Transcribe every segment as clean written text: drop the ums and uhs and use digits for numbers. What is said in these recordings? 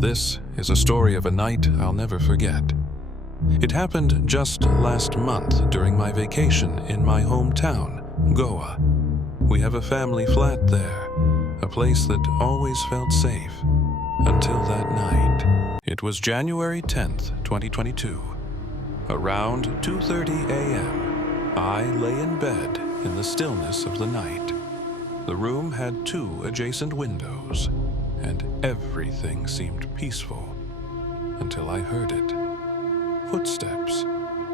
This is a story of a night I'll never forget. It happened just last month during my vacation in my hometown, Goa. We have a family flat there, a place that always felt safe, until that night. It was January 10th, 2022. Around 2:30 a.m., I lay in bed in the stillness of the night. The room had 2 adjacent windows, and everything seemed peaceful until I heard it. Footsteps,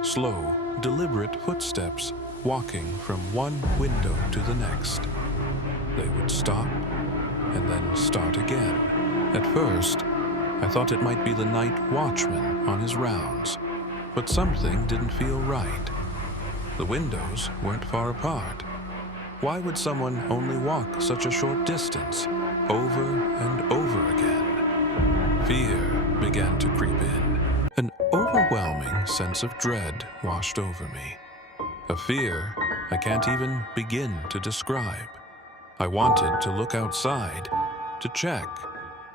slow, deliberate footsteps, walking from one window to the next. They would stop and then start again. At first, I thought it might be the night watchman on his rounds, but something didn't feel right. The windows weren't far apart. Why would someone only walk such a short distance, over and over again? Fear began to creep in. An overwhelming sense of dread washed over me. A fear I can't even begin to describe. I wanted to look outside, to check,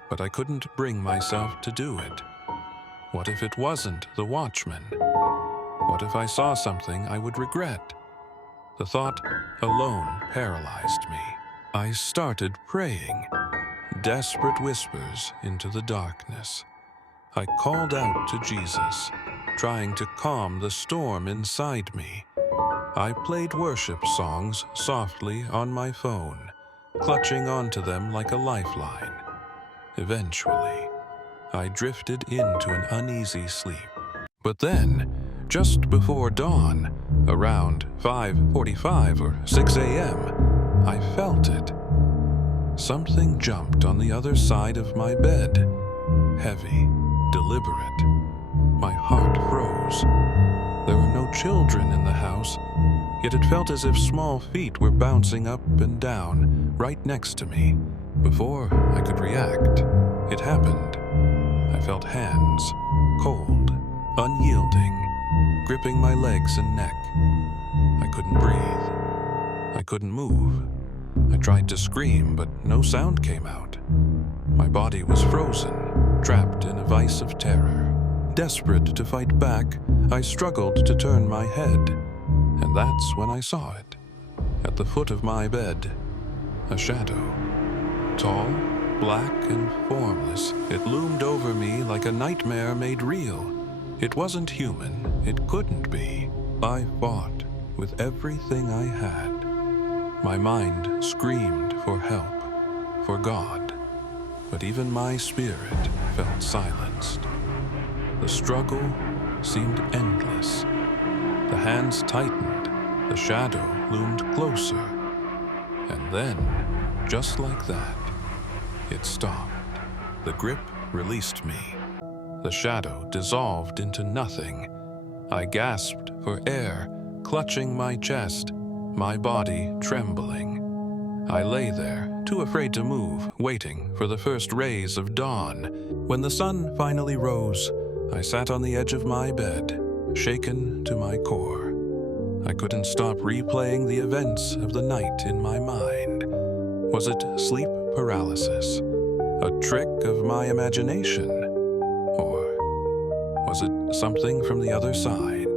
but I couldn't bring myself to do it. What if it wasn't the watchman? What if I saw something I would regret? The thought alone paralyzed me. I started praying, desperate whispers into the darkness. I called out to Jesus, trying to calm the storm inside me. I played worship songs softly on my phone, clutching onto them like a lifeline. Eventually, I drifted into an uneasy sleep. But then, just before dawn, around 5:45 or 6 a.m., I felt it. Something jumped on the other side of my bed, heavy, deliberate. My heart froze. There were no children in the house, yet it felt as if small feet were bouncing up and down right next to me. Before I could react, it happened. I felt hands, cold, unyielding, gripping my legs and neck. I couldn't breathe. I couldn't move. I tried to scream, but no sound came out. My body was frozen, trapped in a vice of terror. Desperate to fight back, I struggled to turn my head, and that's when I saw it. At the foot of my bed, a shadow. Tall, black, and formless, it loomed over me like a nightmare made real. It wasn't human, it couldn't be. I fought with everything I had. My mind screamed for help, for God, but even my spirit felt silenced. The struggle seemed endless. The hands tightened, the shadow loomed closer, and then, just like that, it stopped. The grip released me. The shadow dissolved into nothing. I gasped for air, clutching my chest, my body trembling. I lay there, too afraid to move, waiting for the first rays of dawn. When the sun finally rose, I sat on the edge of my bed, shaken to my core. I couldn't stop replaying the events of the night in my mind. Was it sleep paralysis? A trick of my imagination? Or was it something from the other side?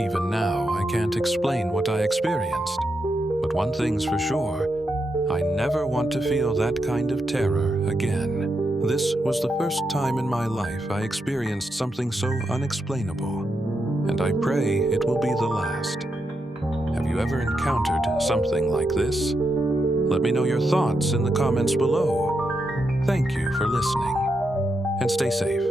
Even now, I can't explain what I experienced. But one thing's for sure, I never want to feel that kind of terror again. This was the first time in my life I experienced something so unexplainable, and I pray it will be the last. Have you ever encountered something like this? Let me know your thoughts in the comments below. Thank you for listening, and stay safe.